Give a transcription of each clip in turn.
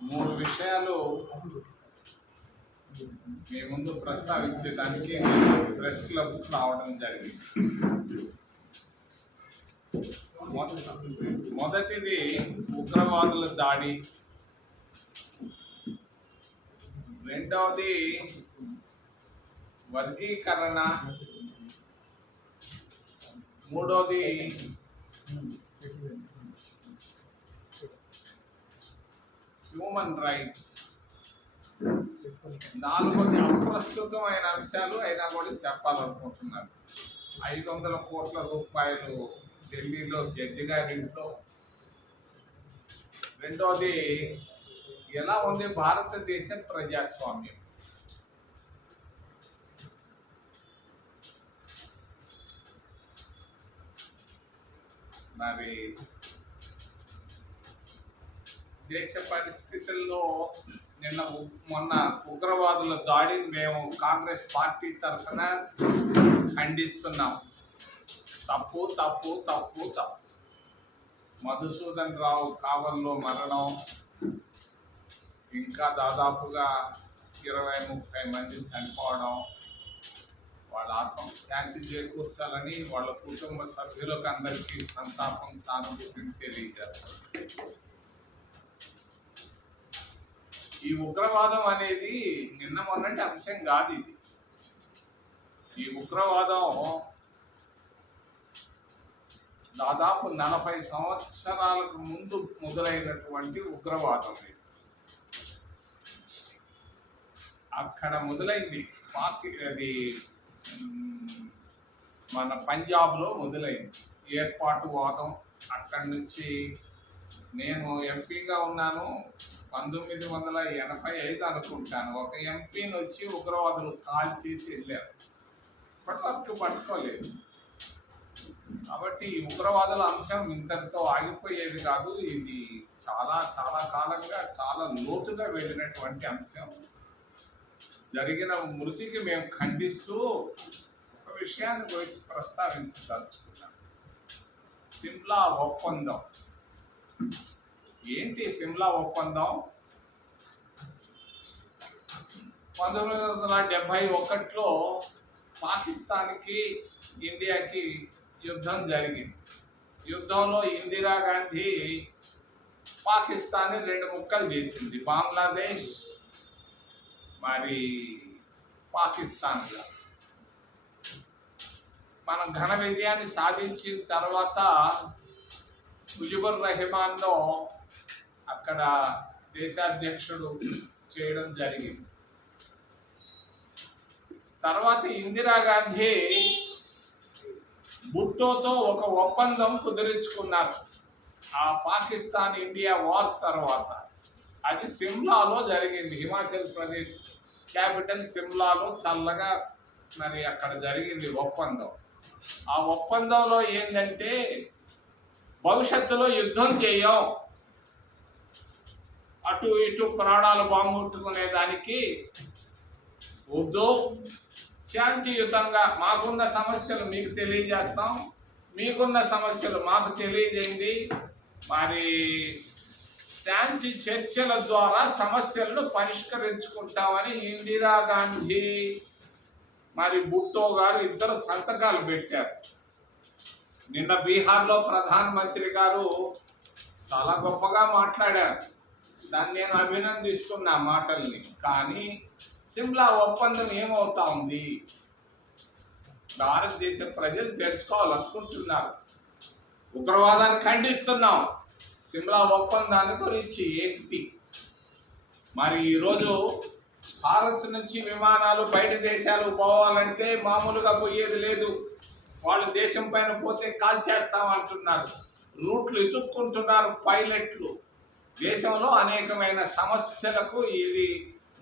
మూడు విషయాలు మీ ముందు ప్రస్తావించేదానికి ప్రెస్ క్లబ్ రావడం జరిగింది. మొదటిది ఉగ్రవాదుల దాడి, రెండవది వర్గీకరణ, మూడవది హ్యూమన్ రైట్స్, నాలుగోది అప్రస్తుతమైన అంశాలు అయినా కూడా చెప్పాలనుకుంటున్నారు. 500 కోట్ల రూపాయలు ఢిల్లీలో జడ్జి గారి ఇంట్లో, రెండోది ఎలా ఉంది భారతదేశ ప్రజాస్వామ్యం, మరి దేశ పరిస్థితుల్లో మొన్న ఉగ్రవాదుల దాడిని మేము కాంగ్రెస్ పార్టీ తరఫున ఖండిస్తున్నాం. తప్పు తప్పు తప్పు తప్పు. మధుసూదన్ రావు కావల్లో మరణం, ఇంకా దాదాపుగా 20-30 మంది చనిపోవడం, వాళ్ళ ఆత్మకు శాంతి చేకూర్చాలని వాళ్ళ కుటుంబ సభ్యులకు అందరికీ సంతాపం, సానుభూతిని తెలియజేస్తారు. ఈ ఉగ్రవాదం అనేది నిన్న మొన్నటి అంశం కాదు. ఇది ఈ ఉగ్రవాదం దాదాపు 40 సంవత్సరాలకు ముందు మొదలైనటువంటి ఉగ్రవాదం. ఇది అక్కడ మొదలైంది. అది మన పంజాబ్లో మొదలైంది ఏర్పాటువాదం. అక్కడి నుంచి నేను ఎంపీగా ఉన్నాను, 1985 అనుకుంటాను. ఒక ఎంపీని వచ్చి ఉగ్రవాదులు కాల్ చేసి వెళ్ళారు. ఇప్పటివరకు పట్టుకోలేదు. కాబట్టి ఈ ఉగ్రవాదుల అంశం ఇంతటితో ఆగిపోయేది కాదు. ఇది చాలా చాలా కాలంగా చాలా లోతుగా వెళ్ళినటువంటి అంశం. జరిగిన మృతికి మేము ఖండిస్తూ ఒక విషయాన్ని గురించి ప్రస్తావించదలుచుకున్నాం. సిమ్లా ఒప్పందం. ఏంటి సిమ్లా ఒప్పందం? 1971లో పాకిస్తాన్కి ఇండియాకి యుద్ధం జరిగింది. యుద్ధంలో ఇందిరాగాంధీ పాకిస్తాన్ని 2 ముక్కలు చేసింది, బంగ్లాదేశ్ మరి పాకిస్తాన్గా. మనం ఘన విజయాన్ని సాధించిన తర్వాత ముజిబుర్ రెహమాన్ను అక్కడ దేశాధ్యక్షుడు చేయడం జరిగింది. తర్వాత ఇందిరాగాంధీ భుట్టోతో ఒక ఒప్పందం కుదిరించుకున్నారు ఆ పాకిస్తాన్ ఇండియా వార్ తర్వాత. అది సిమ్లాలో జరిగింది. హిమాచల్ ప్రదేశ్ క్యాపిటల్ సిమ్లాలో చల్లగా మరి అక్కడ జరిగింది ఒప్పందం. ఆ ఒప్పందంలో ఏంటంటే భవిష్యత్తులో యుద్ధం చేయం, అటు ఇటు ప్రాణాలు బాంబుట్టుకునేదానికి వద్దు, శాంతియుతంగా మాకున్న సమస్యలు మీకు తెలియజేస్తాం, మీకున్న సమస్యలు మాకు తెలియజేయండి, మరి శాంతి చర్చల ద్వారా సమస్యలను పరిష్కరించుకుంటామని ఇందిరాగాంధీ మరి భుట్టో గారు ఇద్దరు సంతకాలు పెట్టారు. నిన్న బీహార్లో ప్రధానమంత్రి గారు చాలా గొప్పగా మాట్లాడారు. దాన్ని నేను అభినందిస్తున్నా మాటల్ని. కానీ సిమ్లా ఒప్పందం ఏమవుతా ఉంది? భారతదేశ ప్రజలు తెలుసుకోవాలనుకుంటున్నారు. ఉగ్రవాదాన్ని ఖండిస్తున్నాం. సిమ్లా ఒప్పందాన్ని గురించి ఏంటి? మరి ఈరోజు భారత్ నుంచి విమానాలు బయట దేశాలు పోవాలంటే మామూలుగా పోయేది లేదు. వాళ్ళు దేశం పైన పోతే కాల్ చేస్తామంటున్నారు. రూట్లు ఎత్తుక్కుంటున్నారు పైలట్లు. దేశంలో అనేకమైన సమస్యలకు ఇది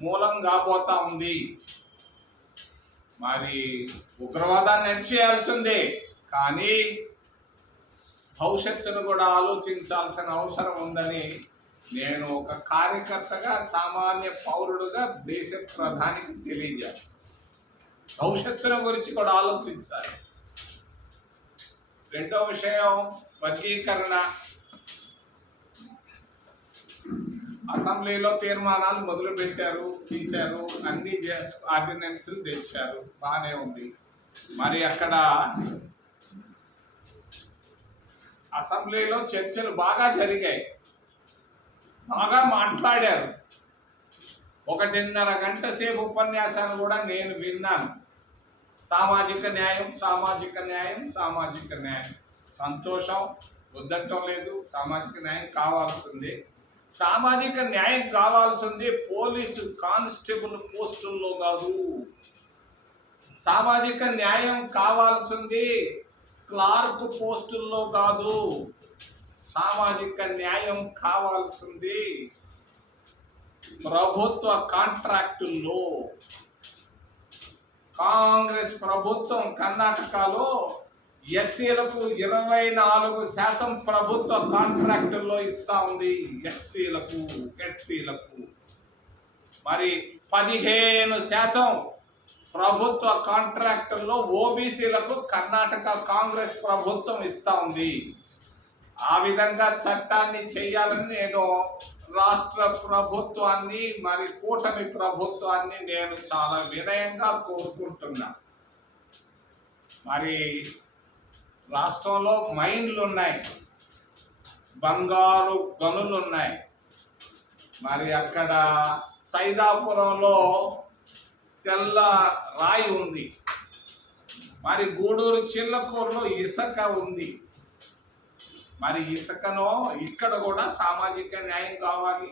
మూలం కాబోతా ఉంది. మరి ఉగ్రవాదాన్ని అణిచేయాల్సిందే, కానీ భవిష్యత్తును కూడా ఆలోచించాల్సిన అవసరం ఉందని నేను ఒక కార్యకర్తగా, సామాన్య పౌరుడుగా దేశ ప్రధానికి తెలియజేస్తాను. భవిష్యత్తుల గురించి కూడా ఆలోచించాలి. రెండో విషయం వర్గీకరణ. అసెంబ్లీలో తీర్మానాలు మొదలు పెట్టారు, తీశారు, అన్ని ఆర్డినెన్స్లు తెచ్చారు, బాగానే ఉంది. మరి అక్కడ అసెంబ్లీలో చర్చలు బాగా జరిగాయి, బాగా మాట్లాడారు. 1.5 గంట సేపు ఉపన్యాసాన్ని కూడా నేను విన్నాను. సామాజిక న్యాయం, సామాజిక న్యాయం, సామాజిక న్యాయం. సంతోషం, వద్దటం లేదు. సామాజిక న్యాయం కావాల్సిందే. సామాజిక న్యాయం కావాల్సింది పోలీసు కానిస్టేబుల్ పోస్టుల్లో కాదు. సామాజిక న్యాయం కావాల్సింది క్లార్క్ పోస్టుల్లో కాదు. సామాజిక న్యాయం కావాల్సింది ప్రభుత్వ కాంట్రాక్టుల్లో. కాంగ్రెస్ ప్రభుత్వం కర్ణాటకలో ఎస్సీలకు 24% ప్రభుత్వ కాంట్రాక్టుల్లో ఇస్తా ఉంది. ఎస్సీలకు, ఎస్టీలకు మరి 15% ప్రభుత్వ కాంట్రాక్టుల్లో ఓబీసీలకు కర్ణాటక కాంగ్రెస్ ప్రభుత్వం ఇస్తా ఉంది. ఆ విధంగా చట్టాన్ని చేయాలని నేను రాష్ట్ర ప్రభుత్వాన్ని, మరి కూటమి ప్రభుత్వాన్ని నేను చాలా వినయంగా కోరుకుంటున్నా. మరి రాష్ట్రంలో మైన్లు ఉన్నాయి, బంగారు గనులు ఉన్నాయి. మరి అక్కడ సైదాపురంలో తెల్ల రాయి ఉంది. మరి గూడూరు చిల్లకూరులో ఇసుక ఉంది. మరి ఇసుకనో ఇక్కడ కూడా సామాజిక న్యాయం కావాలి.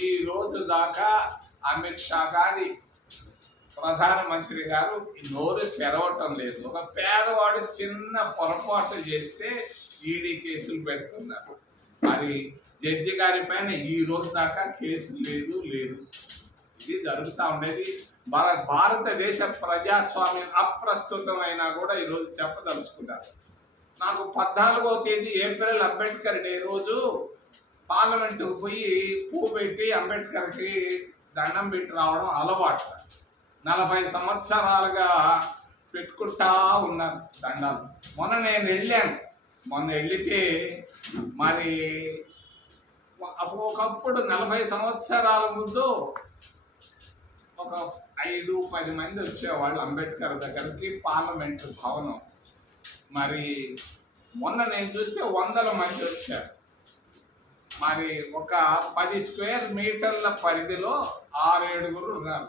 ఈ రోజు దాకా అమిత్ షా గారి ప్రధానమంత్రి గారు నోరు తెరవటం లేదు. ఒక పేదవాడు చిన్న పొరపాటు చేస్తే ఈడీ కేసులు పెడుతున్నారు. మరి జడ్జి గారి పైన ఈ రోజు దాకా కేసు లేదు. ఇది జరుగుతూ ఉండేది. మన భారతదేశ ప్రజాస్వామ్యం అప్రస్తుతమైనా కూడా ఈరోజు చెప్పదలుచుకున్నారు. నాకు 14వ తేదీ ఏప్రిల్ అంబేద్కర్ డే రోజు పార్లమెంటుకు పోయి పువ్వు పెట్టి అంబేద్కర్కి దండం పెట్టి రావడం అలవాటు. 40 సంవత్సరాలుగా పెట్టుకుంటా ఉన్నారు దండాలు. మొన్న నేను వెళ్ళాను. మొన్న వెళితే మరి ఒకప్పుడు 40 సంవత్సరాల ముందు ఒక 5-10 మంది వచ్చేవాళ్ళు అంబేద్కర్ దగ్గరికి, పార్లమెంటు భవనం. మరి మొన్న నేను చూస్తే 100 మంది వచ్చారు. మరి ఒక 10 స్క్వేర్ మీటర్ల పరిధిలో 6-7 ఉన్నారు.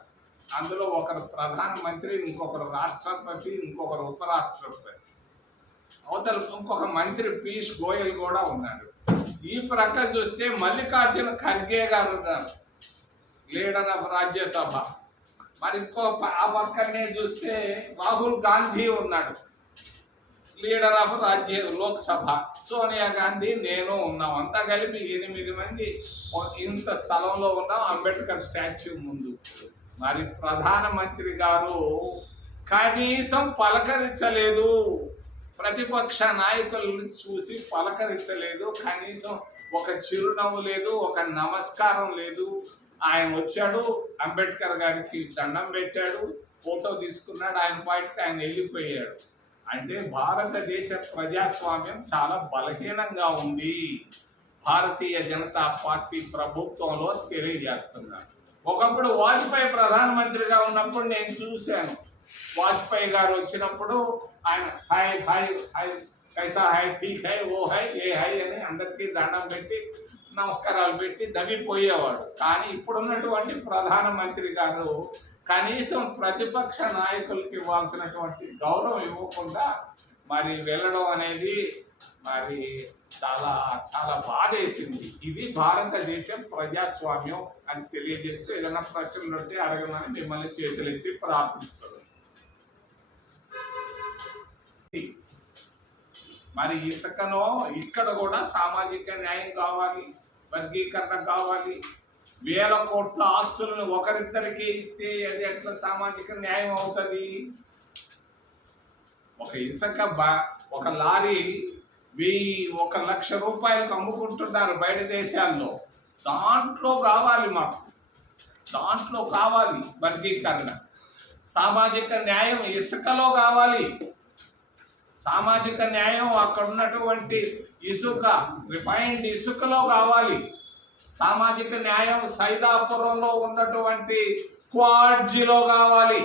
అందులో ఒకరు ప్రధానమంత్రి, ఇంకొకరు రాష్ట్రపతి, ఇంకొకరు ఉపరాష్ట్రపతి, అవతల ఇంకొక మంత్రి పీయూష్ గోయల్ కూడా ఉన్నాడు. ఈ ప్రక్క చూస్తే మల్లికార్జున ఖర్గే గారు ఉన్నారు, లీడర్ ఆఫ్ రాజ్యసభ. మరి ఇంకో ఆ పక్కనే చూస్తే రాహుల్ గాంధీ ఉన్నాడు, లీడర్ ఆఫ్ లోక్సభ. సోనియా గాంధీ, నేను ఉన్నాం. అంతా కలిపి 8 మంది ఇంత స్థలంలో ఉన్నాం అంబేద్కర్ స్టాచ్యూ ముందు. మరి ప్రధానమంత్రి గారు కనీసం పలకరించలేదు. ప్రతిపక్ష నాయకులను చూసి పలకరించలేదు. కనీసం ఒక చిరునవ్వు లేదు, ఒక నమస్కారం లేదు. ఆయన వచ్చాడు, అంబేద్కర్ గారికి దండం పెట్టాడు, ఫోటో తీసుకున్నాడు, ఆయన పాయింట్కి ఆయన వెళ్ళిపోయాడు. అంటే భారతదేశ ప్రజాస్వామ్యం చాలా బలహీనంగా ఉంది. భారతీయ జనతా పార్టీ ప్రభుత్వంలో తెలియజేస్తున్నారు. ఒకప్పుడు వాజ్పేయి ప్రధానమంత్రిగా ఉన్నప్పుడు నేను చూశాను. వాజ్పేయి గారు వచ్చినప్పుడు ఆయన హాయ్ హాయ్ హాయ్ కైసా హాయ్ ఠీక్ హై ఓ హై ఏ హై అని అందరికీ దండం పెట్టి నమస్కారాలు పెట్టి దవిపోయేవాడు. కానీ ఇప్పుడున్నటువంటి ప్రధానమంత్రి గారు కనీసం ప్రతిపక్ష నాయకులకి ఇవ్వాల్సినటువంటి గౌరవం ఇవ్వకుండా మరి వెళ్ళడం అనేది మరి చాలా చాలా బాధేసింది. ఇది భారతదేశ ప్రజాస్వామ్యం అని తెలియజేస్తూ ఏదైనా ప్రశ్నలు ఉంటే అడగమని మిమ్మల్ని చేతులెత్తి ప్రార్థిస్తారు. మరి ఇసుకనో ఇక్కడ కూడా సామాజిక న్యాయం కావాలి, వర్గీకరణ కావాలి. 1000 కోట్ల ఆస్తులను ఒకరిద్దరికి ఇస్తే అది ఎట్లా సామాజిక న్యాయం అవుతుంది? ఒక ఇసుక ఒక లారీ 1 లక్ష రూపాయలకు అమ్ముకుంటున్నారు బయట దేశాల్లో. దాంట్లో కావాలి, మాకు దాంట్లో కావాలి వర్గీకరణ. సామాజిక న్యాయం ఇసుకలో కావాలి. సామాజిక న్యాయం అక్కడ ఉన్నటువంటి ఇసుక, రిఫైన్డ్ ఇసుకలో కావాలి. సామాజిక న్యాయం సైదాపురంలో ఉన్నటువంటి క్వాడ్జిలో కావాలి.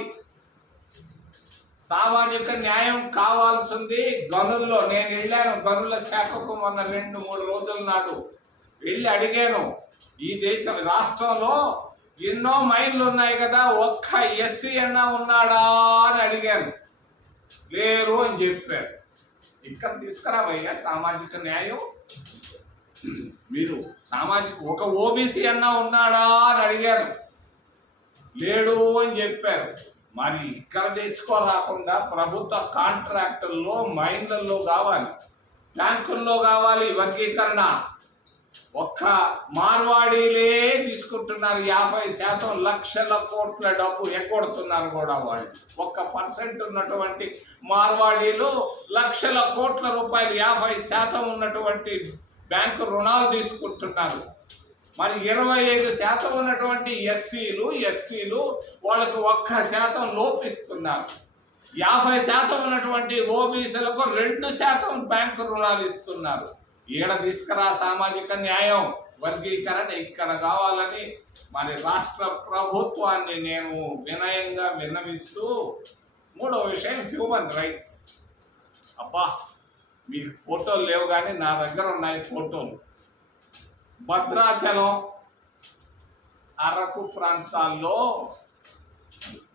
సామాజిక న్యాయం కావాల్సింది గనుల్లో. నేను వెళ్ళాను గనుల శాఖకు మొన్న 2-3 రోజుల నాడు వెళ్ళి అడిగాను, ఈ రాష్ట్రంలో ఎన్నో మైన్లు ఉన్నాయి కదా, ఒక్క ఎస్సీ అన్నా ఉన్నాడా అని అడిగాను. లేరు అని చెప్పారు. ఇక్కడ తీసుకురావయ్యా సామాజిక న్యాయం. మీరు ఒక ఓబీసీ అన్నా ఉన్నాడా అని అడిగారు, లేడు అని చెప్పారు. మరి ఇక్కడ తీసుకోరాకుండా ప్రభుత్వ కాంట్రాక్టుల్లో, మైన్లలో కావాలి, బ్యాంకుల్లో కావాలి వర్గీకరణ. ఒక్క మార్వాడీలే తీసుకుంటున్నారు 50%, లక్షల కోట్ల డబ్బు ఎగ్గొడుతున్నారు కూడా వాళ్ళు. 1% ఉన్నటువంటి మార్వాడీలు లక్షల కోట్ల రూపాయలు 50% ఉన్నటువంటి బ్యాంకు రుణాలు తీసుకుంటున్నారు. మరి 25% ఉన్నటువంటి ఎస్సీలు, ఎస్టీలు వాళ్ళకు 1% లోపిస్తున్నారు. 50% ఉన్నటువంటి ఓబీసీలకు 2% బ్యాంకు రుణాలు ఇస్తున్నారు. ఈడ తీసుకురా సామాజిక న్యాయం, వర్గీకరణ ఇక్కడ కావాలని మరి రాష్ట్ర ప్రభుత్వాన్ని నేను వినయంగా విన్నవిస్తూ, మూడవ విషయం హ్యూమన్ రైట్స్. అబ్బా, మీకు ఫోటోలు లేవు కానీ నా దగ్గర ఉన్నాయి ఫోటోలు. భద్రాచలం, అరకు ప్రాంతాల్లో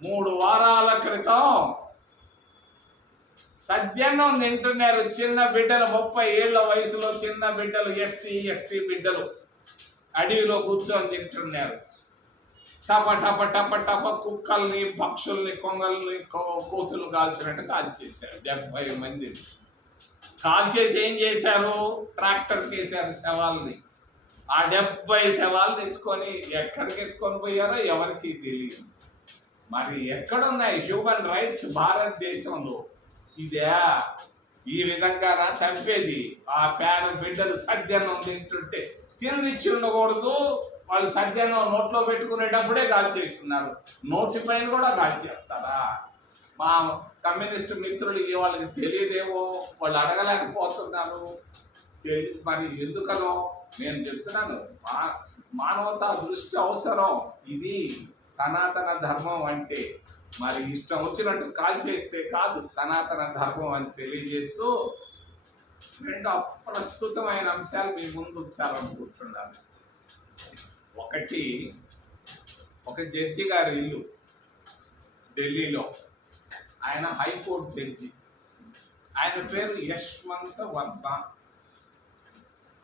3 వారాల క్రితం సద్యన్నం తింటున్నారు చిన్న బిడ్డలు, 30 ఏళ్ల వయసులో చిన్న బిడ్డలు, ఎస్సీ ఎస్టీ బిడ్డలు అడవిలో కూర్చొని తింటున్నారు. టప టప టప టప కుక్కల్ని, పక్షుల్ని, కొంగల్ని, కోతులు కాల్చినట్టు కాల్చేశారు. 70 మంది కాల్చేసి ఏం చేశారు, ట్రాక్టర్కి వేశారు శవాల్ని. ఆ 70 శవాలు ఎత్తుకొని ఎక్కడికి ఎత్తుకొని పోయారో ఎవరికి తెలియదు. మరి ఎక్కడున్నాయి హ్యూమన్ రైట్స్ భారతదేశంలో? ఇదే ఈ విధంగా చంపేది. ఆ పేద బిడ్డలు సద్యన్నం తింటుంటే తినిచ్చి ఉండకూడదు. వాళ్ళు సద్యన్నం నోట్లో పెట్టుకునేటప్పుడే కాల్చేస్తున్నారు, నోటి పైన కూడా కాల్చేస్తారా? మా కమ్యూనిస్టు మిత్రులకి వాళ్ళకి తెలియదేమో, వాళ్ళు అడగలేకపోతున్నారు. మరి ఎందుకనో నేను చెప్తున్నాను, మానవతా దృష్టి అవసరం. ఇది సనాతన ధర్మం అంటే మరి ఇష్టం వచ్చినట్టు కాల్ చేస్తే కాదు సనాతన ధర్మం అని తెలియజేస్తూ 2 అప్రస్తుతమైన అంశాలు మీ ముందు ఉంచాలనుకుంటున్నాను. ఒకటి, ఒక జడ్జి గారి ఇల్లు ఢిల్లీలో. ఆయన హైకోర్టు జడ్జి. ఆయన పేరు యశ్వంత్ వర్మ.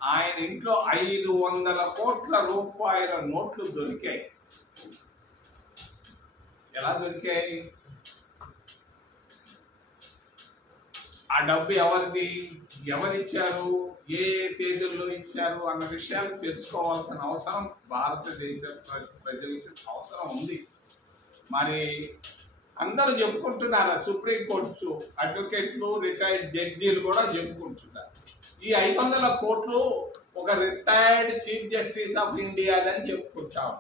ఆయన ఇంట్లో 500 కోట్ల రూపాయల నోట్లు దొరికాయి. ఎలా దొరికాయి? ఆ డబ్బు ఎవరిది, ఎవరిచ్చారు, ఏ తేదీల్లో ఇచ్చారు అన్న విషయాలు తెలుసుకోవాల్సిన అవసరం భారతదేశ ప్రజలకి అవసరం ఉంది. మరి అందరూ చెప్పుకుంటున్నారు, సుప్రీంకోర్టు అడ్వకేట్లు, రిటైర్డ్ జడ్జీలు కూడా చెప్పుకుంటున్నారు. ఈ 500 కోట్లు ఒక retired chief justice of India అని చెప్పుకుంటాము.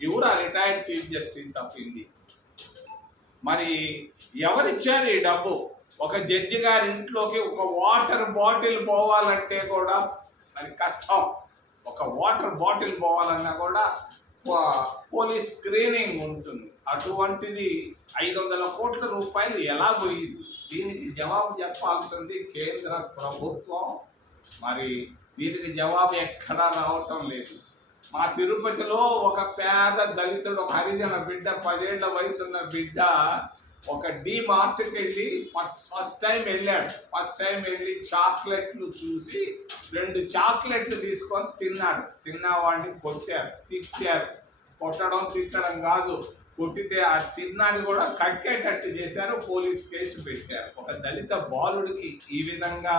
ఎవరు ఆ retired chief justice of India? మరి ఎవరిచ్చారు ఈ డబ్బు? ఒక జడ్జి గారి ఇంట్లోకి ఒక వాటర్ బాటిల్ పోవాలంటే కూడా మరి కష్టం. ఒక వాటర్ బాటిల్ పోవాలన్నా కూడా పోలీస్ స్క్రీనింగ్ ఉంటుంది. అటువంటిది 500 కోట్ల రూపాయలు ఎలా పోయింది? దీనికి జవాబు చెప్పాల్సింది కేంద్ర ప్రభుత్వం. మరి దీనికి జవాబు ఎక్కడా రావటం లేదు. మా తిరుపతిలో ఒక పేద దళితుడు, ఒక హరిజన బిడ్డ, 10 ఏళ్ల వయసున్న బిడ్డ ఒక మార్ట్కి వెళ్ళి ఫస్ట్ టైం వెళ్ళాడు. ఫస్ట్ టైం వెళ్ళి చాక్లెట్లు చూసి 2 చాక్లెట్లు తీసుకొని తిన్నాడు. తిన్నవాడిని కొట్టారు, తిట్టారు. కొట్టడం తిట్టడం కాదు, కొట్టితే ఆ తిన్నది కూడా కక్కేటట్టు చేశారు. పోలీస్ కేసు పెట్టారు. ఒక దళిత బాలుడికి ఈ విధంగా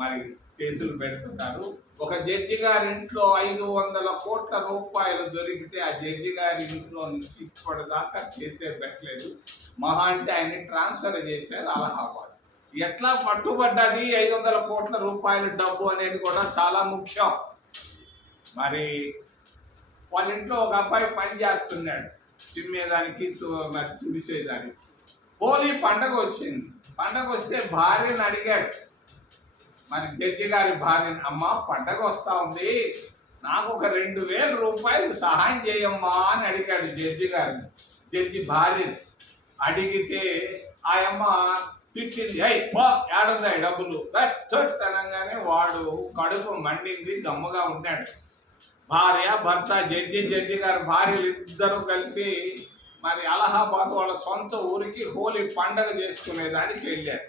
మరి కేసులు పెడుతున్నారు. ఒక జడ్జి గారి ఇంట్లో 500 కోట్ల రూపాయలు దొరికితే ఆ జడ్జి గారి ఇంట్లో నుంచి ఇప్పటిదాకా కేసే పెట్టలేదు. మహా అంటే ఆయన్ని ట్రాన్స్ఫర్ చేశారు అలహాబాద్. ఎట్లా పట్టుబడ్డది 500 కోట్ల రూపాయల డబ్బు అనేది కూడా చాలా ముఖ్యం. మరి వాళ్ళ ఇంట్లో ఒక అబ్బాయి పని చేస్తున్నాడు, చిమ్మేదానికి మరి తుడిసేదానికి. హోలీ పండగ వచ్చింది. పండగ వస్తే భార్యను అడిగాడు, మరి జడ్జి గారి భార్యను, అమ్మ పండగ వస్తూ ఉంది, నాకు ఒక 2,000 రూపాయలు సహాయం చేయమ్మా అని అడిగాడు జడ్జి గారిని, జడ్జి భార్యని. అడిగితే ఆ అమ్మ తిట్టింది, అయ్యి పో ఏడుందా డబ్బులు తట్ అనగానే వాడు కడుపు మండింది, గమ్ముగా ఉన్నాడు. భార్య భర్త, జడ్జి గారి భార్యలు ఇద్దరు కలిసి మరి అలహాబాద్ వాళ్ళ సొంత ఊరికి హోలీ పండగ చేసుకునేదానికి వెళ్ళారు.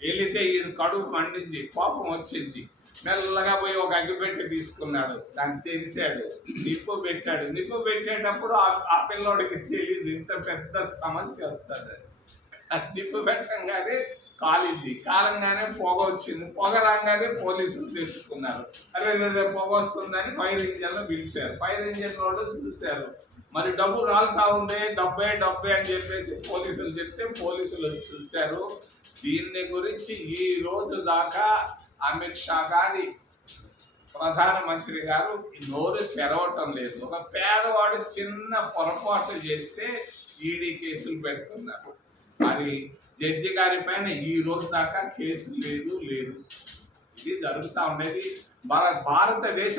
వెళితే ఈడు కడుపు మండింది, కోపం వచ్చింది. మెల్లగా పోయి ఒక అగ్గిపెట్టి తీసుకున్నాడు, దాన్ని తెరిశాడు, నిప్పు పెట్టాడు. నిప్పు పెట్టేటప్పుడు ఆ పిల్లోడికి తెలియదు ఇంత పెద్ద సమస్య వస్తుంది. నిప్పు పెట్టంగానే కాలింది, కాలంగానే పొగ వచ్చింది. పొగ రాగానే పోలీసులు తెలుసుకున్నారు. అరే పొగ వస్తుందని ఫైర్ ఇంజన్లు పిలిచారు. ఫైర్ ఇంజన్ వాళ్ళు చూశారు, మరి డబ్బు రాలుతా ఉంది, డబ్బే అని చెప్పేసి పోలీసులు చెప్తే పోలీసులు వచ్చి చూశారు. దీన్ని గురించి ఈ రోజు దాకా అమిత్ షా గారి ప్రధానమంత్రి గారు నోరు తెరవటం లేదు. ఒక పేదవాడు చిన్న పొరపాటు చేస్తే ఈడీ కేసులు పెడుతున్నారు. మరి జడ్జి గారి పైన ఈ రోజు దాకా కేసు లేదు. ఇది జరుగుతూ ఉండేది. మన భారతదేశ